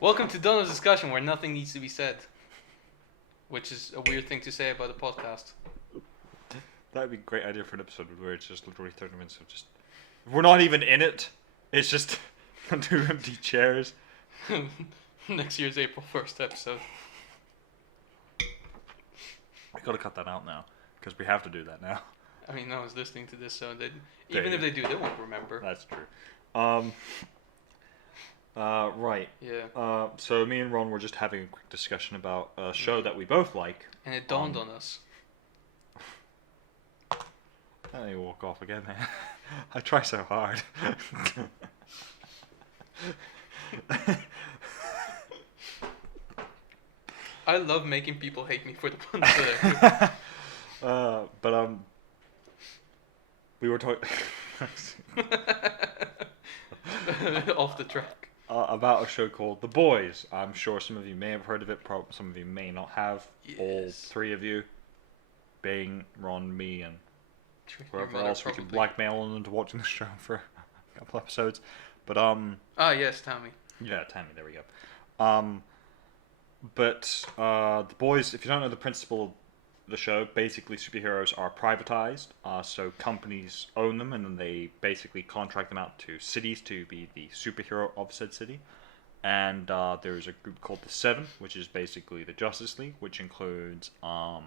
Welcome to Donna's discussion where nothing needs to be said. Which is a weird thing to say about a podcast. That would be a great idea for an episode where it's just literally 30 minutes of just... We're not even in it. It's just 2 empty chairs. Next year's April 1st episode. I gotta cut that out now. Because we have to do that now. I mean, no one's listening to this, so even if they do, they won't remember. That's true. Right. Yeah. So me and Ron were just having a quick discussion about a show that we both like. And it dawned on us. Let me walk off again, man. I try so hard. I love making people hate me for the puns that I but we were talking do. Off the track. About a show called The Boys. I'm sure some of you may have heard of it. Some of you may not have. Yes. All 3 of you, being Ron, me, and Your whoever mother else we can probably. blackmail them into watching the show for a couple episodes. But Ah, yes, Tommy. yeah, Tammy. There we go. But The Boys. If you don't know the principle of the show, basically superheroes are privatized. So companies own them, and then they basically contract them out to cities to be the superhero of said city. And there's a group called the Seven, which is basically the Justice League, which includes Well,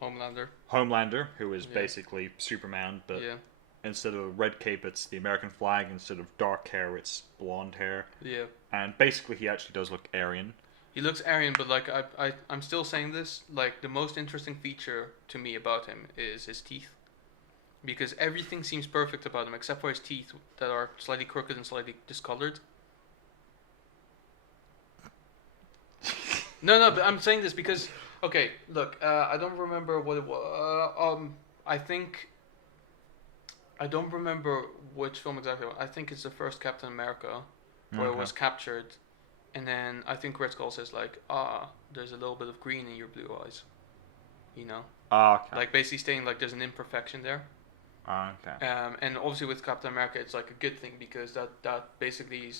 Homelander. Homelander, who is Yeah. basically Superman, but Yeah. instead of a red cape, it's the American flag. Instead of dark hair, it's blonde hair. Yeah. And basically, he actually does look Aryan. He looks Aryan, but like I'm still saying this. Like the most interesting feature to me about him is his teeth, because everything seems perfect about him except for his teeth that are slightly crooked and slightly discolored. No, but I'm saying this because okay, look, I don't remember what it was. I think I don't remember which film exactly. I think it's the first Captain America, where it Okay. was captured. And then I think Red Skull says like, there's a little bit of green in your blue eyes. You know? Okay. Like basically saying like there's an imperfection there. Okay. And obviously with Captain America it's like a good thing because that basically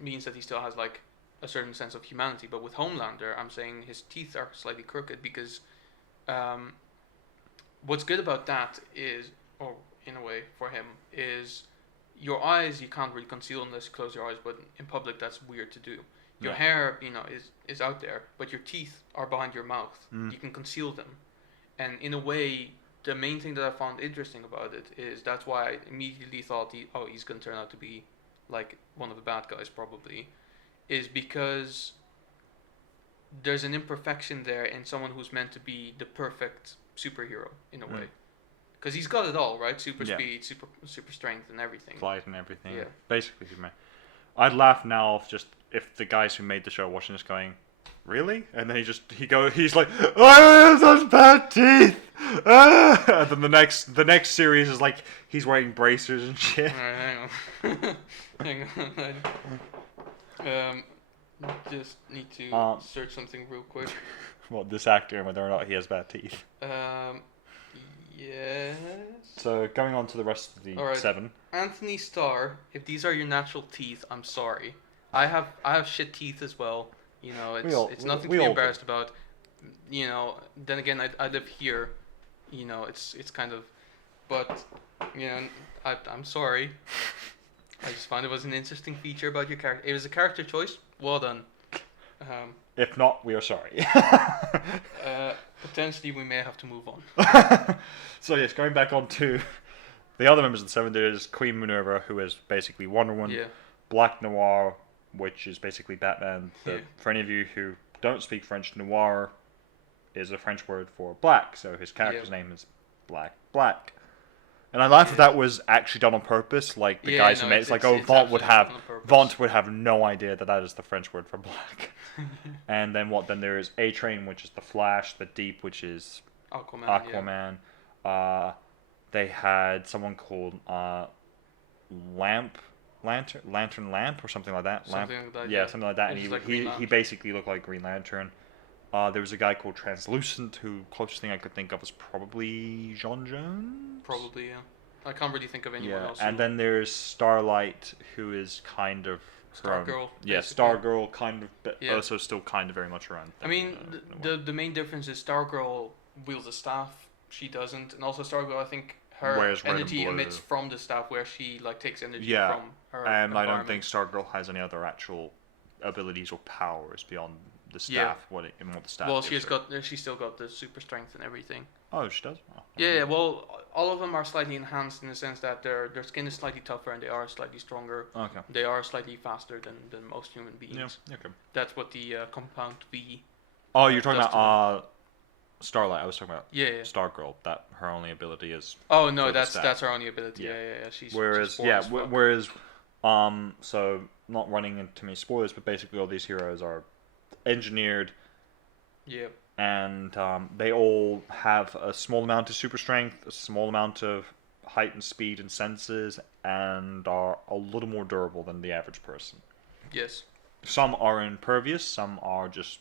means that he still has like a certain sense of humanity. But with Homelander, I'm saying his teeth are slightly crooked because what's good about that is, or in a way for him, is your eyes you can't really conceal unless you close your eyes, but in public that's weird to do. Your Yeah. hair, is out there, but your teeth are behind your mouth. Mm. You can conceal them. And in a way, the main thing that I found interesting about it is that's why I immediately thought he's going to turn out to be like one of the bad guys probably, is because there's an imperfection there in someone who's meant to be the perfect superhero in a way. Because he's got it all, right? Super Yeah. speed, super strength, and everything. Flight and everything. Yeah. Basically, Superman. I'd laugh now if the guys who made the show are watching this going, really? And then he's like, oh, I have such bad teeth. Ah! And then the next series is like he's wearing bracers and shit. Alright, hang on. Hang on. Just need to search something real quick. Well, this actor and whether or not he has bad teeth. Yes. So going on to the rest of the Alright. 7. Anthony Starr, if these are your natural teeth, I'm sorry. I have shit teeth as well. It's nothing to we be all do. embarrassed about. Then again, I live here. It's kind of, but I'm sorry. I just found it was an interesting feature about your character. It was a character choice. Well done. If not, we are sorry. Potentially, we may have to move on. So yes, going back on to the other members of the 7, there's Queen Minerva, who is basically Wonder Woman. Yeah. Black Noir, which is basically Batman. Yeah. For any of you who don't speak French, Noir is a French word for black, so his character's name is Black. And I laughed if that was actually done on purpose, like the guys who made it's like, it's Vaughn would absolutely have done on purpose. Vaughn would have no idea that is the French word for black. And then then there is A-Train, which is the Flash, the Deep, which is Aquaman. Aquaman. They had someone called Lantern Lamp or something like that. Something like that, Yeah, yeah. something like that. Which And is like he Green he Lantern. basically looked like Green Lantern. There was a guy called Translucent, who closest thing I could think of was probably Jean Jones. Probably, yeah. I can't really think of anyone Yeah, else. and then there's Starlight, who is kind of her own- Stargirl. Yeah, basically. Stargirl, kind of, but Yeah. also still kind of very much her own I thing. mean, in a way. the main difference is Stargirl wields a staff. She doesn't, and also Stargirl, I think her Wears red and energy blue. emits from the staff, where she like takes energy Yeah, from her. And I don't think environment. Stargirl has any other actual abilities or powers beyond the Yeah. staff. What the staff. Well, gives her. she's still got the super strength and everything. Oh, she does. Oh, Yeah, well, all of them are slightly enhanced in the sense that their skin is slightly tougher and they are slightly stronger. Okay. They are slightly faster than most human beings. Yeah. Okay. That's what the compound V. Oh, you're talking does about Starlight. I was talking about Yeah. Stargirl. That her only ability is. Oh no, For the that's staff. that's her only ability. Yeah. Yeah. She's Whereas, she's boring yeah, as fuck. whereas, so not running into many spoilers, but basically all these heroes are engineered, Yeah. and they all have a small amount of super strength, a small amount of height and speed and senses, and are a little more durable than the average person. Yes. Some are impervious, some are just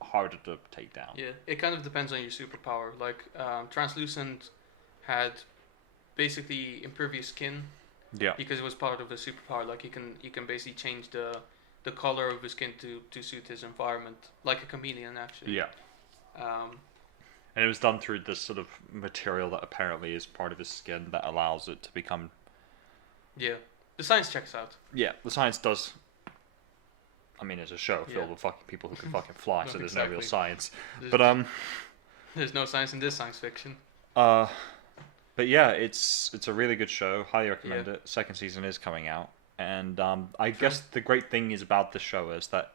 harder to take down. Yeah. It kind of depends on your superpower. Like Translucent had basically impervious skin Yeah. because it was part of the superpower. Like he can basically change the color of his skin to suit his environment, like a chameleon actually. Yeah. And it was done through this sort of material that apparently is part of his skin that allows it to become. Yeah. The science checks out. Yeah, the science does. I mean, it's a show filled Yeah. with fucking people who can fucking fly, so there's no real Exactly. science. There's, But there's no science in this science fiction. but yeah, it's a really good show. Highly recommend it. Second season is coming out, and I guess the great thing is about the show is that.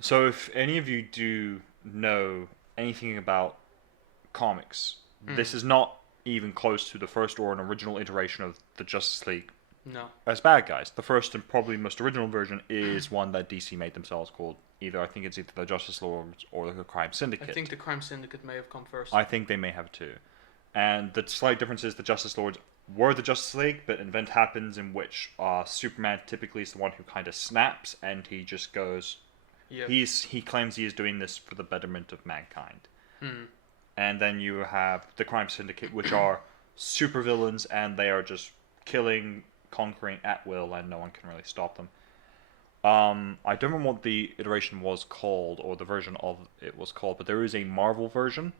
So if any of you do know anything about comics, this is not even close to the first or an original iteration of the Justice League No. as bad guys. The first and probably most original version is one that DC made themselves, called I think it's either the Justice Lords or the Crime Syndicate. I think the Crime Syndicate may have come first. I think they may have too. And the slight difference is the Justice Lords were the Justice League, but an event happens in which Superman typically is the one who kind of snaps, and he just goes. Yeah. He claims he is doing this for the betterment of mankind. Hmm. And then you have the Crime Syndicate, which are supervillains, and they are just killing, conquering at will, and no one can really stop them. I don't remember what the iteration was called, or the version of it was called, but there is a Marvel version,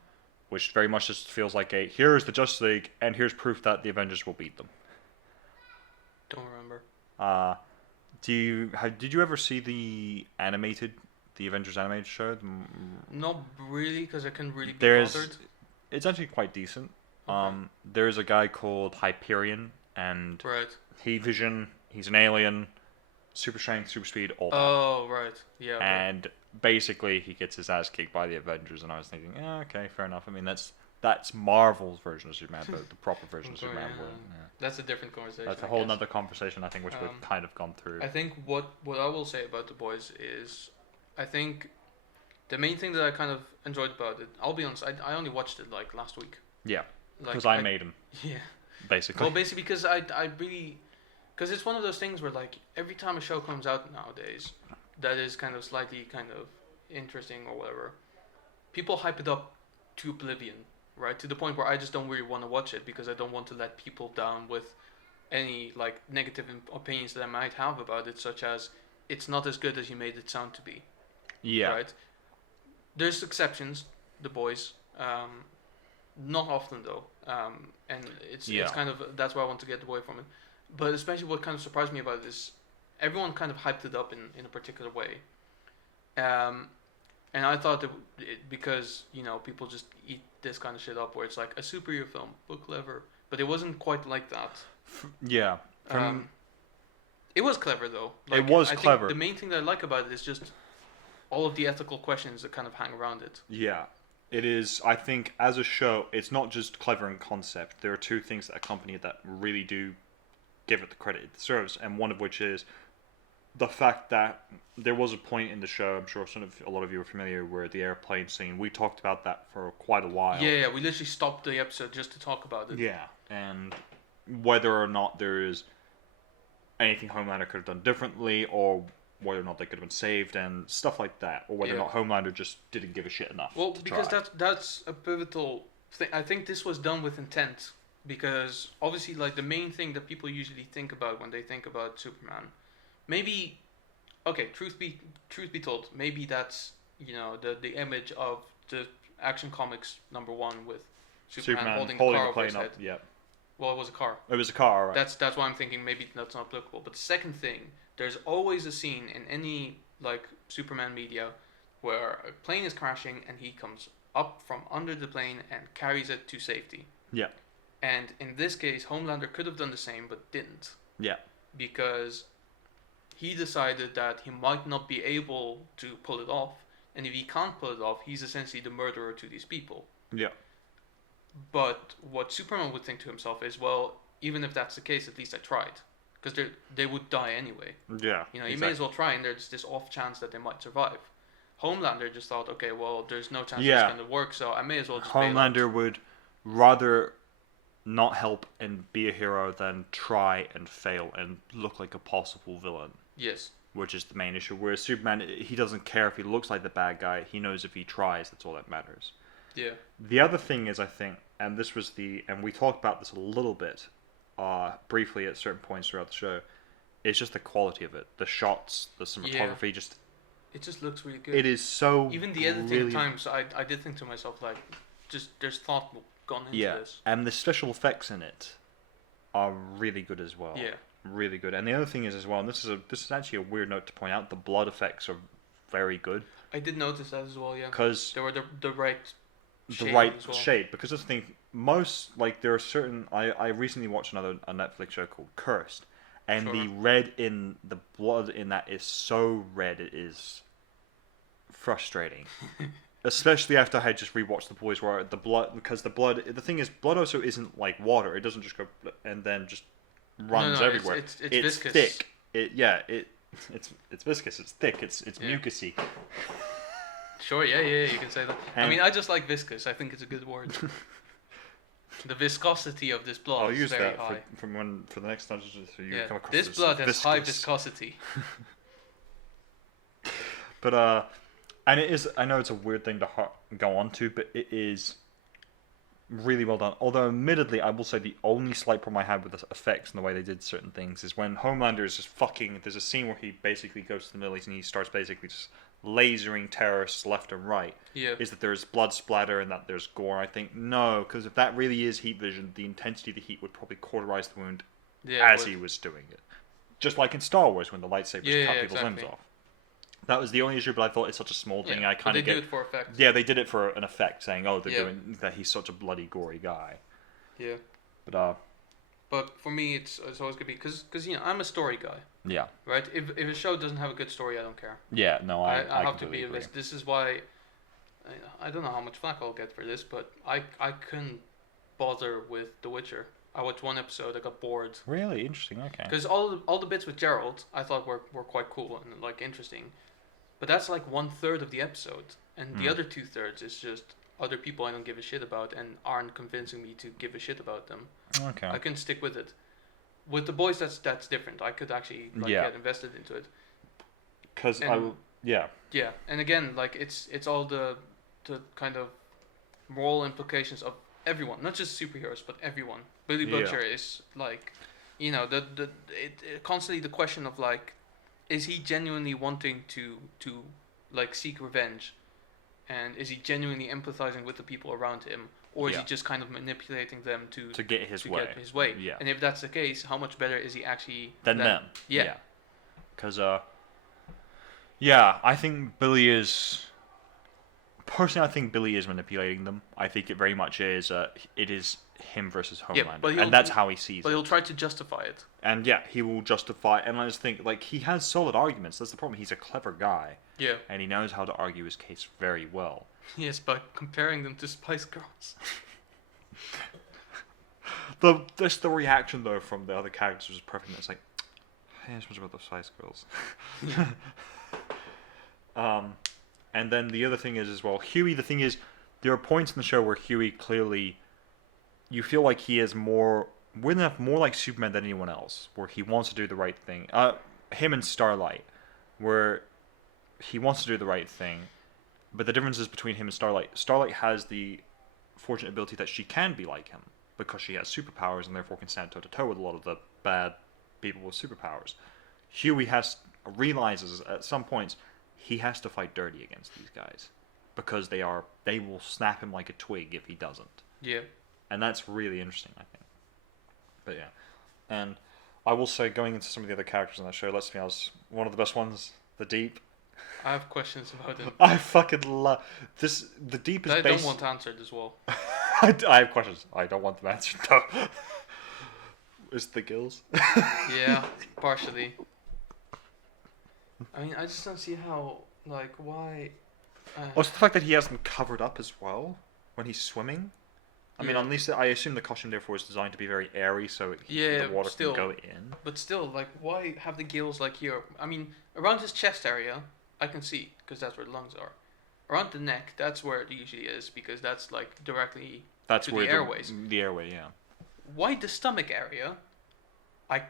which very much just feels like here's the Justice League, and here's proof that the Avengers will beat them. Don't remember. Did you ever see the Avengers animated show? Not really, because I couldn't really be There's, bothered. it's actually quite decent. Okay. There's a guy called Hyperion, and Right. Vision. He's an alien, super strength, super speed, all that. Oh, right. Yeah. Okay. And basically, he gets his ass kicked by the Avengers. And I was thinking, okay, fair enough. I mean, that's Marvel's version of Superman, but the proper version of Okay, Superman. yeah. would, That's a different conversation. That's a I whole guess. nother conversation, I think, which we've kind of gone through. I think what I will say about The Boys is, I think the main thing that I kind of enjoyed about it, I'll be honest, I only watched it like last week. Yeah, Like, because I made him, Yeah. basically. Well, basically because I really, because it's one of those things where like every time a show comes out nowadays, that is kind of slightly kind of interesting or whatever, people hype it up to oblivion, right? To the point where I just don't really want to watch it because I don't want to let people down with any like negative opinions that I might have about it, such as it's not as good as you made it sound to be. Yeah. Right. There's exceptions, The Boys. Not often though. And it's kind of that's why I want to get away from it. But especially what kind of surprised me about this, everyone kind of hyped it up in a particular way. And I thought that because people just eat this kind of shit up, where it's like a superhero film, look clever, but it wasn't quite like that. Yeah. It was clever though. It was I think clever. the main thing that I like about it is just all of the ethical questions that kind of hang around it. Yeah. It is, I think, as a show, it's not just clever in concept. There are two things that accompany it that really do give it the credit it deserves, and one of which is the fact that there was a point in the show, I'm sure a lot of you are familiar, where the airplane scene, we talked about that for quite a while. Yeah, we literally stopped the episode just to talk about it. Yeah, and whether or not there is anything Homelander could have done differently, or whether or not they could have been saved, and stuff like that, or whether or not Homelander just didn't give a shit enough. Well, to because try. that's a pivotal thing. I think this was done with intent because obviously, like the main thing that people usually think about when they think about Superman, maybe okay, truth be told, maybe that's the image of the Action Comics #1 with Superman, Superman holding the holding car a over his plane head. up. Yeah, Well, it was a car. it was a car. Right. That's why I'm thinking maybe that's not applicable. But the second thing, there's always a scene in any like Superman media where a plane is crashing and he comes up from under the plane and carries it to safety. Yeah. And in this case, Homelander could have done the same but didn't. Yeah. Because he decided that he might not be able to pull it off, and if he can't pull it off, he's essentially the murderer to these people. Yeah. But what Superman would think to himself is, well, even if that's the case, at least I tried. Because they would die anyway. Yeah. You may as well try, and there's this off chance that they might survive. Homelander just thought, okay, well, there's no chance it's going to work, so I may as well just Homelander would rather not help and be a hero than try and fail and look like a possible villain. Yes. Which is the main issue. Whereas Superman, he doesn't care if he looks like the bad guy. He knows if he tries, that's all that matters. Yeah. The other thing is, I think, and we talked about this a little bit, briefly at certain points throughout the show, it's just the quality of it. The shots, the cinematography, it just looks really good. It is so even the editing times, I did think to myself, like, just there's thought gone into this. And the special effects in it are really good as well. Yeah. Really good. And the other thing is as well, and this is actually a weird note to point out, the blood effects are very good. I did notice that as well, yeah. Because they were the right shade the right as well. shade. Because that's the thing, there are certain, I recently watched a Netflix show called Cursed, and Sure. the red in the blood in that is so red it is frustrating. Especially after I had just rewatched The Boys, where the thing is, blood also isn't like water. It doesn't just go and then just runs everywhere. It's viscous. Thick. It's viscous. It's thick. It's mucusy. Sure, yeah, you can say that. I mean, I just like viscous. I think it's a good word. The viscosity of this blood is very high. I'll use that for the next time you come across this blood has viscous. high viscosity. But and it is. I know it's a weird thing to go on to, but it is really well done. Although, admittedly, I will say the only slight problem I had with the effects and the way they did certain things is when Homelander is just fucking. There's a scene where he basically goes to the Middle East and he starts basically just lasering terrorists left and right. Yeah. Is that there's blood splatter and that there's gore? I think no, because if that really is heat vision, the intensity of the heat would probably cauterize the wound as he was doing it. Just like in Star Wars when the lightsabers cut people's limbs off. That was the only issue, but I thought it's such a small thing. I kind of get. They do it for effect. Yeah, they did it for an effect, saying, "Oh, they're doing that. He's such a bloody, gory guy." Yeah. But for me, it's always gonna be because I'm a story guy. Yeah. Right. If a show doesn't have a good story, I don't care. Yeah. No, I have to be a list. This is why. I don't know how much flack I'll get for this, but I couldn't bother with The Witcher. I watched one episode. I got bored. Really interesting. Okay. Because all the bits with Geralt, I thought were quite cool and like interesting. But that's like 1/3 of the episode, and the other 2/3 is just other people I don't give a shit about and aren't convincing me to give a shit about them. Okay. I can stick with it. With The Boys, that's different. I could actually get invested into it. Because Yeah, and again, like it's all the kind of moral implications of everyone, not just superheroes, but everyone. Billy Butcher is like, constantly the question of like, is he genuinely wanting to like seek revenge, and is he genuinely empathizing with the people around him, or is he just kind of manipulating them to get his way? Get his way. Yeah. And if that's the case, how much better is he actually than them? Yeah. Because I think Billy is. Personally, I think Billy is manipulating them. I think it very much is. It is him versus Homelander, and that's how he sees it. But he'll try to justify it. And he will justify. And I just think, like, he has solid arguments. That's the problem. He's a clever guy. Yeah. And he knows how to argue his case very well. Yes, by comparing them to Spice Girls. The reaction though from the other characters was perfect. It's like, hey, it's much about the Spice Girls. And then the other thing is as well, Huey. The thing is, there are points in the show where Huey clearly, you feel like he is more like Superman than anyone else, where he wants to do the right thing. Him and Starlight, where he wants to do the right thing, but the difference is between him and Starlight. Starlight has the fortunate ability that she can be like him. because she has superpowers and therefore can stand toe to toe with a lot of the bad people with superpowers. Huey realizes at some points he has to fight dirty against these guys because they will snap him like a twig if he doesn't. Yeah. And that's really interesting, I think. But yeah. And I will say, going into some of the other characters in that show, let's be honest, one of the best ones, the Deep. I have questions about him. I fucking love this. The Deep is I don't want answered as well. I have questions. I don't want them answered though. Is the gills? Yeah, partially. I mean, I just don't see how, like, why. Also, the fact that he has them covered up as well when he's swimming. I mean, Yeah. at least I assume the costume therefore is designed to be very airy, so the water still. can go in. But still, like, why have the gills like here? I mean, around his chest area, I can see because that's where the lungs are. Around the neck, that's where it usually is because that's like directly That's to where the airways. The airway, yeah. Why the stomach area? I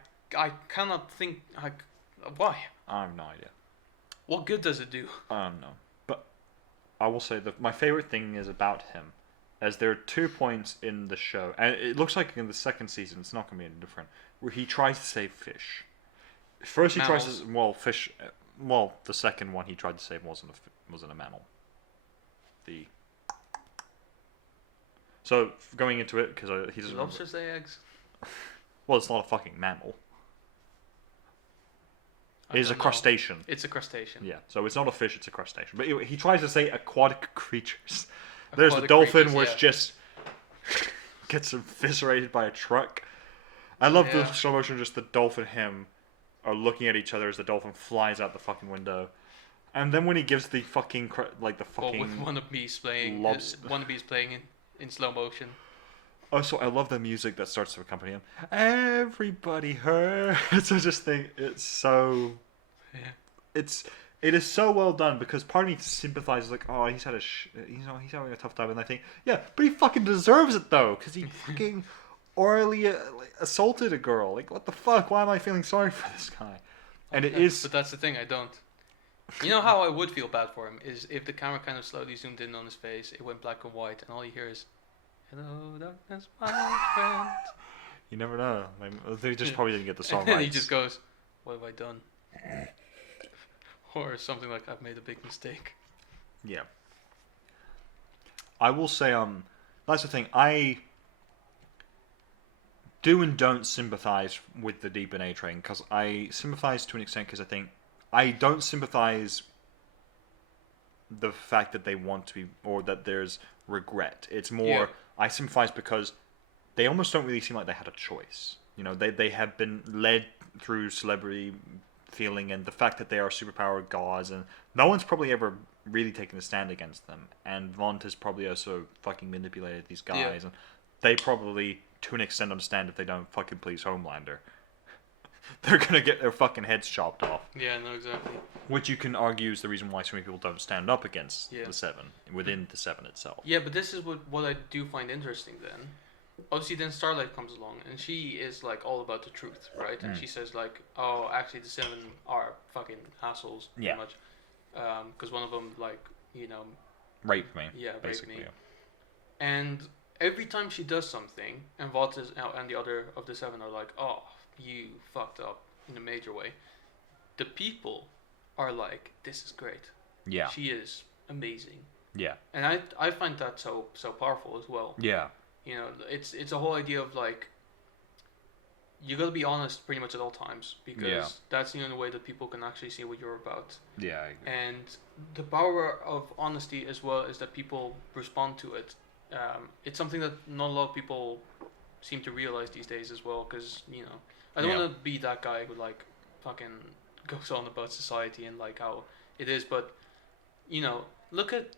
cannot think. Why? I have no idea. What good does it do? I don't know. But I will say that my favorite thing is about him, as there are 2 points in the show, and it looks like in the second season it's not going to be any different, where he tries to save fish. First he tries to fish. Well, the second one he tried to save wasn't a mammal. So going into it because he doesn't. Lobsters lay eggs. Well, it's not a fucking mammal. It is a don't know. crustacean. It's a crustacean. Yeah, so it's not a fish; it's a crustacean. But he tries to say aquatic creatures. There's the Aquatic dolphin, creatures, which yeah. just gets eviscerated by a truck. I love the Yeah. slow motion. Just the dolphin and him are looking at each other as the dolphin flies out the fucking window, and then when he gives the fucking with one of Bees playing. One of Bees playing in slow motion. Also, I love the music that starts to accompany him. Everybody hurts. I just think it's so. Yeah. It is so well done because part of me sympathizes, like, oh, he's having a tough time, and I think, yeah, but he fucking deserves it though, because he fucking orally assaulted a girl. Like, what the fuck? Why am I feeling sorry for this guy? And But that's the thing. I don't. You know how I would feel bad for him is if the camera kind of slowly zoomed in on his face, it went black and white, and all you hear is, "Hello, darkness, my friend." You never know. Like, they just probably didn't get the song And then right. he just goes, "What have I done?" Or something like, "I've made a big mistake." Yeah. I will say, that's the thing. I do and don't sympathize with the Deep and A Train because I sympathize to an extent because I think I don't sympathize the fact that they want to be or that there's regret. It's more I sympathize because they almost don't really seem like they had a choice. You know, they have been led through celebrity feeling and the fact that they are superpowered gods, and no one's probably ever really taken a stand against them. And Vaughn has probably also fucking manipulated these guys, and they probably, to an extent, understand if they don't fucking please Homelander, they're gonna get their fucking heads chopped off. Yeah, no, exactly. Which you can argue is the reason why so many people don't stand up against Yeah. the Seven within the Seven itself. Yeah, but this is what I do find interesting then. Obviously, then Starlight comes along, and she is, like, all about the truth, right? And she says, like, oh, actually, the Seven are fucking assholes, pretty Yeah. much. Because one of them, like, you know... Rape me. Yeah, rape basically. me. And every time she does something, and Vought and the other of the Seven are like, oh, you fucked up in a major way, the people are like, this is great. Yeah. She is amazing. Yeah. And I find that so powerful as well. Yeah. You know, it's a whole idea of like, you gotta be honest pretty much at all times because that's the only way that people can actually see what you're about. Yeah. I agree. And the power of honesty as well is that people respond to it. It's something that not a lot of people seem to realize these days as well. Because you know, I don't want to be that guy who like fucking goes on about society and like how it is. But you know, look at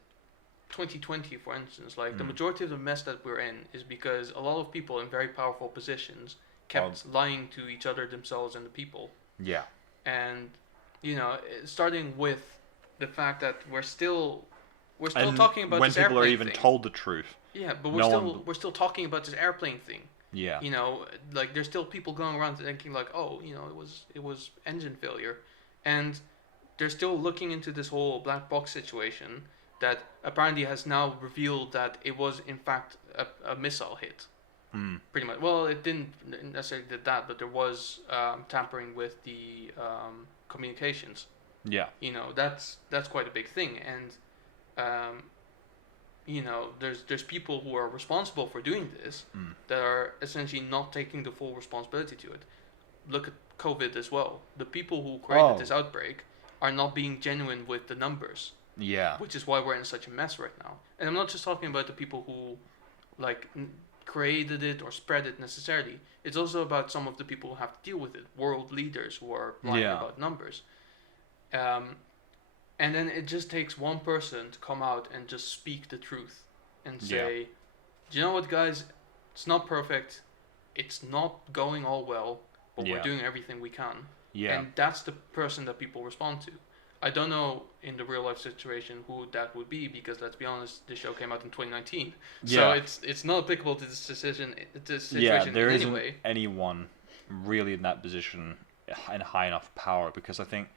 2020 for instance. Like the majority of the mess that we're in is because a lot of people in very powerful positions kept lying to each other, themselves, and the people. Yeah. And you know, starting with the fact that we're still And talking about when this people are airplane even thing. told the truth. Yeah, but we're still talking about this airplane thing. Yeah. You know, like there's still people going around thinking like, oh, you know, it was engine failure, and they're still looking into this whole black box situation that apparently has now revealed that it was in fact a missile hit. Pretty much. Well, it didn't necessarily did that, but there was tampering with the communications. Yeah. That's quite a big thing, and there's people who are responsible for doing this that are essentially not taking the full responsibility to it. Look at COVID as well. The people who created this outbreak are not being genuine with the numbers. Yeah. Which is why we're in such a mess right now. And I'm not just talking about the people who, created it or spread it necessarily. It's also about some of the people who have to deal with it. World leaders who are lying about numbers. And then it just takes one person to come out and just speak the truth and say, do you know what, guys? It's not perfect. It's not going all well, but we're doing everything we can. Yeah. And that's the person that people respond to. I don't know in the real life situation who that would be, because let's be honest, this show came out in 2019, so it's not applicable to this situation there in isn't any way. anyone really in that position in high enough power, because I think,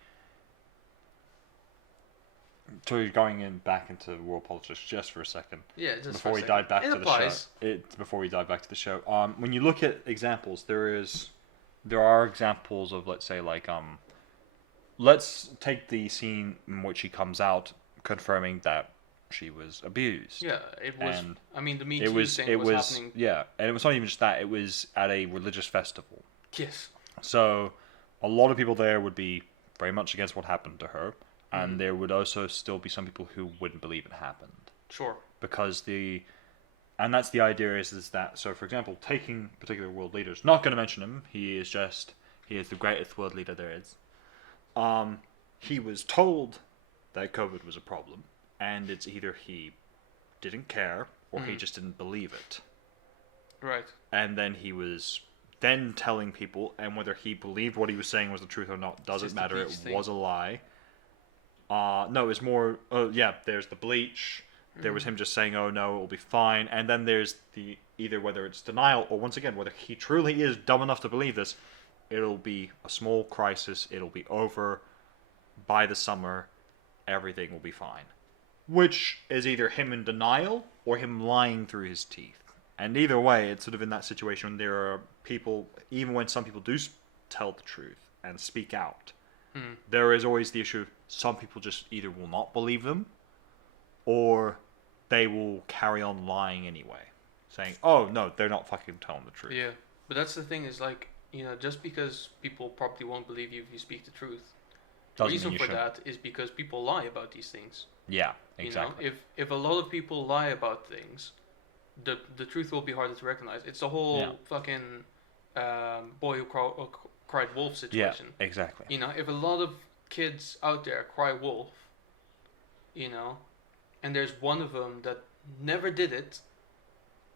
so going back into world politics just for a second. Yeah, just before for a we second. dive back to the show. Before we dive back to the show, when you look at examples, there are examples of, let's say, let's take the scene in which she comes out confirming that she was abused. Yeah, it was. And I mean, the Me Too thing was happening. Yeah, and it was not even just that. It was at a religious festival. Yes. So, a lot of people there would be very much against what happened to her, and there would also still be some people who wouldn't believe it happened. Sure. Because and that's the idea is that, so for example, taking particular world leaders, not going to mention him, he is the greatest world leader there is. He was told that COVID was a problem, and it's either he didn't care or he just didn't believe it. Right. And then he was then telling people, and whether he believed what he was saying was the truth or not doesn't matter. It was a lie. No, it's more. There's the bleach. There was him just saying, "Oh no, it will be fine." And then there's the either whether it's denial or, once again, whether he truly is dumb enough to believe this. It'll be a small crisis. It'll be over by the summer. Everything will be fine. Which is either him in denial or him lying through his teeth. And either way, it's sort of in that situation when there are people, even when some people do tell the truth and speak out, there is always the issue of some people just either will not believe them or they will carry on lying anyway. Saying, oh, no, they're not fucking telling the truth. Yeah, but that's the thing is, just because people probably won't believe you if you speak the truth, the reason for that is because people lie about these things. Yeah, exactly. If a lot of people lie about things, the truth will be harder to recognize. It's the whole fucking boy who cried wolf situation. Yeah, exactly. If a lot of kids out there cry wolf, and there's one of them that never did it,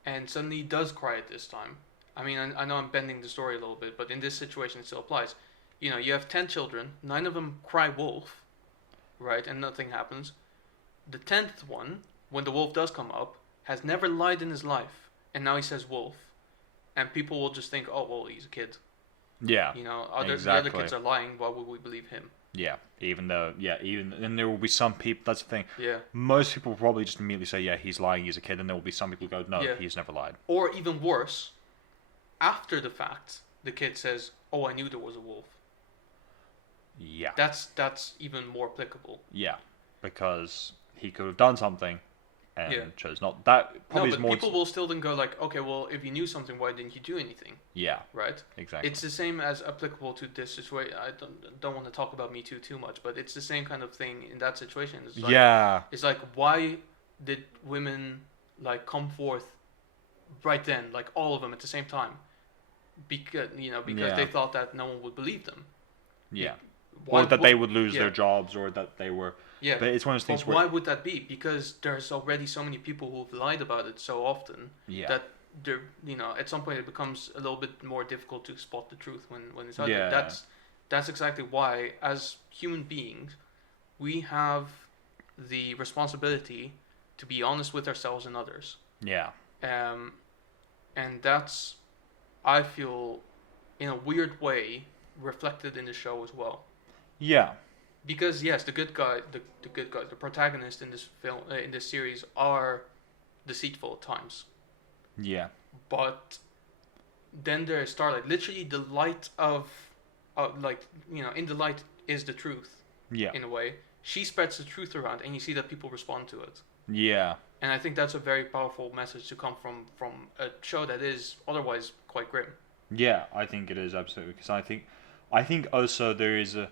and suddenly does cry it this time. I mean, I know I'm bending the story a little bit, but in this situation it still applies. You have 10 children, 9 of them cry wolf, right, and nothing happens. The 10th one, when the wolf does come up, has never lied in his life, and now he says wolf, and people will just think, oh, well, he's a kid. Yeah, exactly. The other kids are lying, why would we believe him? Yeah, and there will be some people, that's the thing. Yeah. Most people will probably just immediately say, yeah, he's lying, he's a kid, and there will be some people who go, no, he's never lied. Or even worse, after the fact, the kid says, oh, I knew there was a wolf. Yeah. That's even more applicable. Yeah, because he could have done something and chose not. That probably is more. People will still then go like, okay, well, if you knew something, why didn't you do anything? Yeah. Right. Exactly. It's the same as applicable to this situation. I don't want to talk about Me Too too much, but it's the same kind of thing in that situation. It's like, It's like, why did women come forth right then, like all of them at the same time? Because they thought that no one would believe them. Yeah. Or that they would lose their jobs, or that they were. Yeah. But it's one of those things. But why would that be? Because there's already so many people who've lied about it so often that there, at some point it becomes a little bit more difficult to spot the truth when it's out there. That's exactly why, as human beings, we have the responsibility to be honest with ourselves and others. Yeah. And that's, I feel, in a weird way, reflected in the show as well. Yeah. Because yes, the good guys, the protagonists in this film, in this series, are deceitful at times. Yeah. But then there's Starlight. Literally, the light of like in the light is the truth. Yeah. In a way, she spreads the truth around, and you see that people respond to it. Yeah. And I think that's a very powerful message to come from a show that is otherwise quite grim. Yeah, I think it is absolutely, because I think also there is a,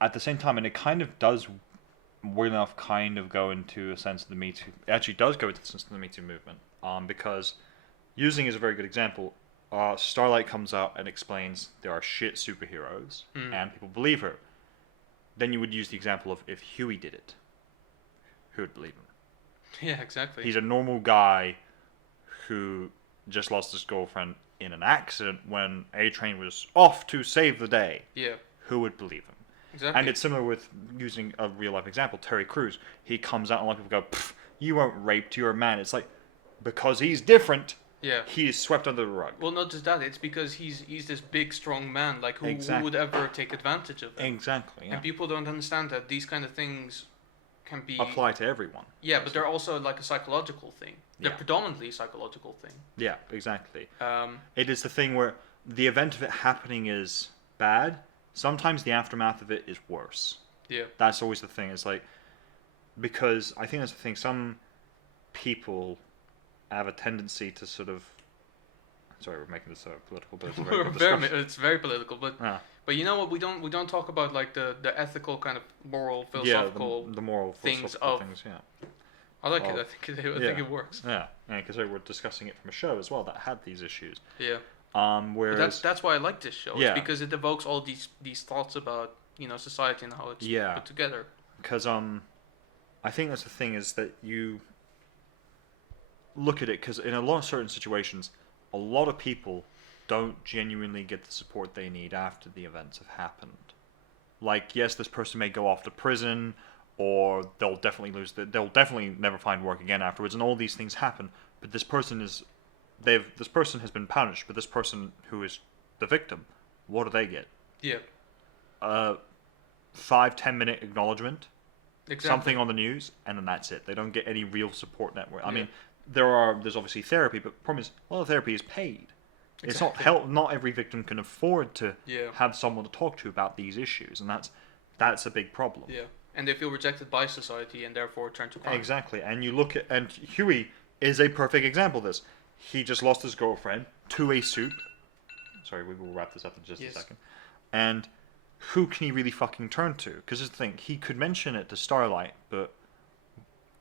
at the same time, and it kind of does weird enough kind of go into a sense of the Me Too. It actually does go into the sense of the Me Too movement. Because using is a very good example. Starlight comes out and explains there are shit superheroes, and people believe her. Then you would use the example of if Huey did it, who would believe him? Yeah, exactly. He's a normal guy who just lost his girlfriend in an accident when A-Train was off to save the day. Yeah. Who would believe him? Exactly. And it's similar with using a real life example, Terry Crews. He comes out and a lot of people go, "You weren't raped, you're a man." It's like, because he's different, yeah, he is swept under the rug. Well, not just that, it's because he's this big, strong man. Like, who Exactly. would ever take advantage of him? Exactly, yeah. And people don't understand that these kind of things can be... Apply to everyone. Yeah, but they're also like a psychological thing. They're Yeah. predominantly a psychological thing. Yeah, exactly. Um, It is the thing where the event of it happening is bad. Sometimes the aftermath of it is worse. yeah. That's always the thing. It's like, because I think that's the thing. Some people have a tendency to sort of. Sorry, we're making this political, but it's a very good discussion. It's very political, but Ah, but you know what? We don't talk about like the ethical kind of moral philosophical. the moral things philosophical of- things. Yeah, I like of- it. I think it works. yeah, because we're discussing it from a show as well that had these issues. Yeah. But Whereas that's why I like this show. Yeah. It's because it evokes all these thoughts about society and how it's Yeah. put together. because I think that's the thing is that you look at it because in a lot of certain situations, a lot of people don't genuinely get the support they need after the events have happened. Like, yes, this person may go off to prison, or they'll definitely they'll definitely never find work again afterwards, and all these things happen. But this person has been punished, but this person who is the victim, what do they get? Yeah. 5-10 minute acknowledgement, Exactly. something on the news, and then that's it. They don't get any real support network. I Yeah. mean, there's obviously therapy, but the problem is a lot of therapy is paid. It's not Exactly. help. Not every victim can afford to Yeah. have someone to talk to about these issues, and that's a big problem. Yeah. And they feel rejected by society and therefore turn to crime. Exactly. And you look at, and Huey is a perfect example of this. He just lost his girlfriend to a soup. Sorry, we will wrap this up in just Yes. a second. And who can he really fucking turn to? Because here's the thing, he could mention it to Starlight, but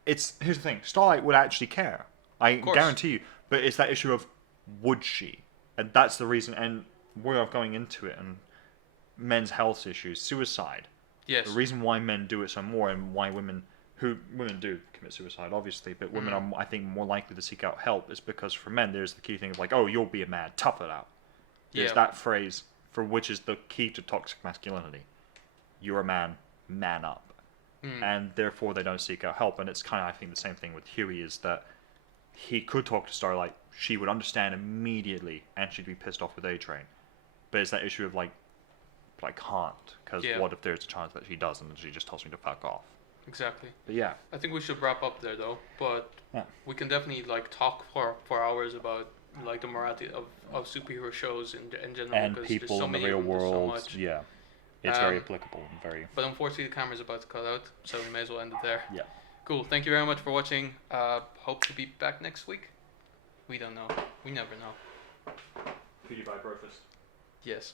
here's the thing, Starlight would actually care. I course. guarantee you. But it's that issue of, would she? And that's the reason, and we're going into it, and men's health issues, suicide. Yes. The reason why men do it so more, and why women do commit suicide, obviously, but women are, I think, more likely to seek out help, is because for men, there's the key thing of like, oh, you'll be a man, tough it out. There's Yeah. that phrase for which is the key to toxic masculinity. You're a man, man up. And therefore they don't seek out help. And it's kind of, I think, the same thing with Huey, is that he could talk to Starlight, she would understand immediately, and she'd be pissed off with A-Train. But it's that issue of like, but I can't, because Yeah. what if there's a chance that she doesn't, and she just tells me to fuck off? Exactly. But yeah. I think we should wrap up there though, but Yeah. we can definitely like talk for hours about like the morality of superhero shows in general, And because people there's so in the many of real them, there's so world, much. yeah. It's very Um, applicable and very... But unfortunately the camera's about to cut out, so we may as well end it there. Yeah. Cool. Thank you very much for watching. Hope to be back next week. We don't know. We never know. PewDiePie breakfast. Yes.